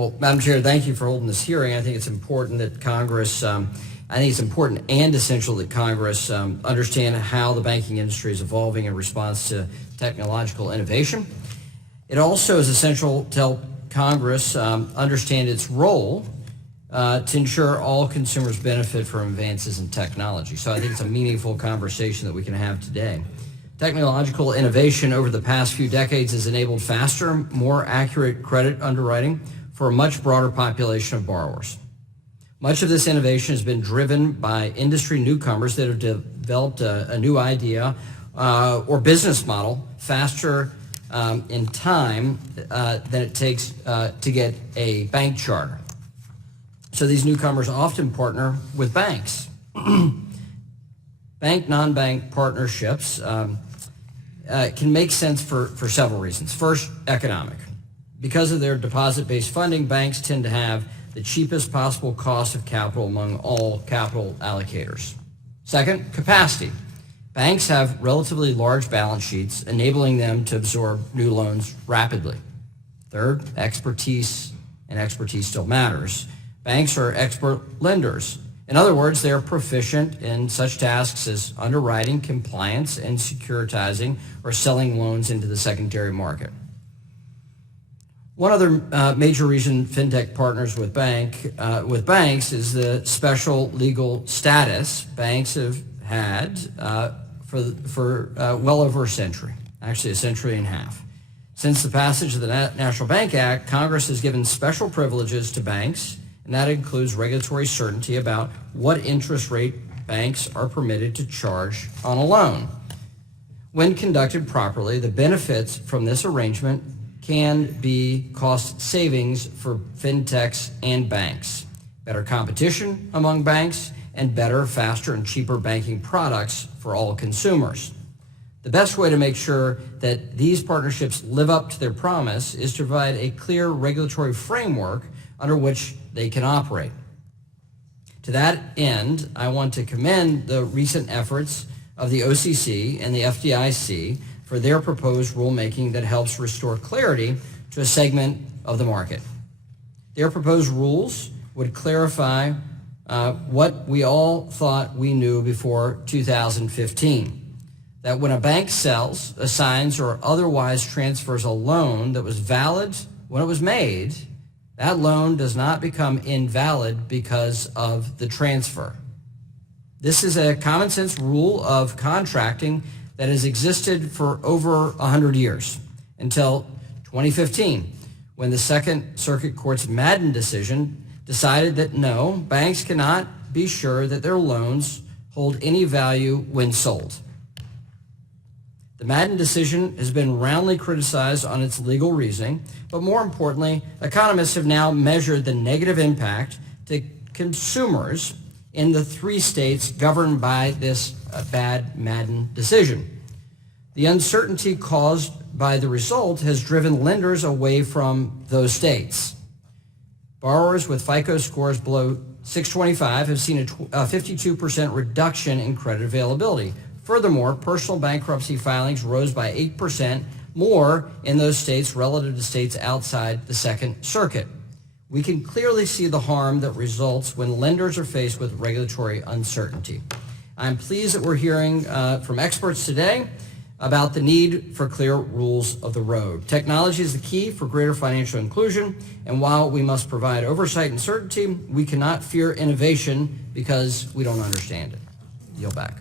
Well, Madam Chair, thank you for holding this hearing. I think it's important that Congress, I think it's important and essential that Congress understand how the banking industry is evolving in response to technological innovation. It also is essential to help Congress understand its role to ensure all consumers benefit from advances in technology. So I think it's a meaningful conversation that we can have today. Technological innovation over the past few decades has enabled faster, more accurate credit underwriting for a much broader population of borrowers. Much of this innovation has been driven by industry newcomers that have developed a new idea or business model faster in time than it takes to get a bank charter. So these newcomers often partner with banks. Bank-non-bank partnerships can make sense for several reasons. First, economic. Because of their deposit-based funding, banks tend to have the cheapest possible cost of capital among all capital allocators. Second, capacity. Banks have relatively large balance sheets, enabling them to absorb new loans rapidly. Third, expertise, and expertise still matters. Banks are expert lenders. In other words, they are proficient in such tasks as underwriting, compliance, and securitizing or selling loans into the secondary market. One other major reason fintech partners with banks is the special legal status banks have had for well over a century, actually a century and a half. Since the passage of the National Bank Act, Congress has given special privileges to banks, and that includes regulatory certainty about what interest rate banks are permitted to charge on a loan. When conducted properly, the benefits from this arrangement can be cost savings for fintechs and banks, better competition among banks, and better, faster, and cheaper banking products for all consumers. The best way to make sure that these partnerships live up to their promise is to provide a clear regulatory framework under which they can operate. To that end, I want to commend the recent efforts of the OCC and the FDIC for their proposed rulemaking that helps restore clarity to a segment of the market. Their proposed rules would clarify what we all thought we knew before 2015, that when a bank sells, assigns, or otherwise transfers a loan that was valid when it was made, that loan does not become invalid because of the transfer. This is a common sense rule of contracting that has existed for over 100 years until 2015, when the Second Circuit Court's Madden decision decided that no, banks cannot be sure that their loans hold any value when sold. The Madden decision has been roundly criticized on its legal reasoning, but more importantly, economists have now measured the negative impact to consumers in the 3 states governed by this bad Madden decision. The uncertainty caused by the result has driven lenders away from those states. Borrowers with FICO scores below 625 have seen a 52% reduction in credit availability. Furthermore, personal bankruptcy filings rose by 8% more in those states relative to states outside the Second Circuit. We can clearly see the harm that results when lenders are faced with regulatory uncertainty. I'm pleased that we're hearing from experts today about the need for clear rules of the road. Technology is the key for greater financial inclusion, and while we must provide oversight and certainty, we cannot fear innovation because we don't understand it. Yield back.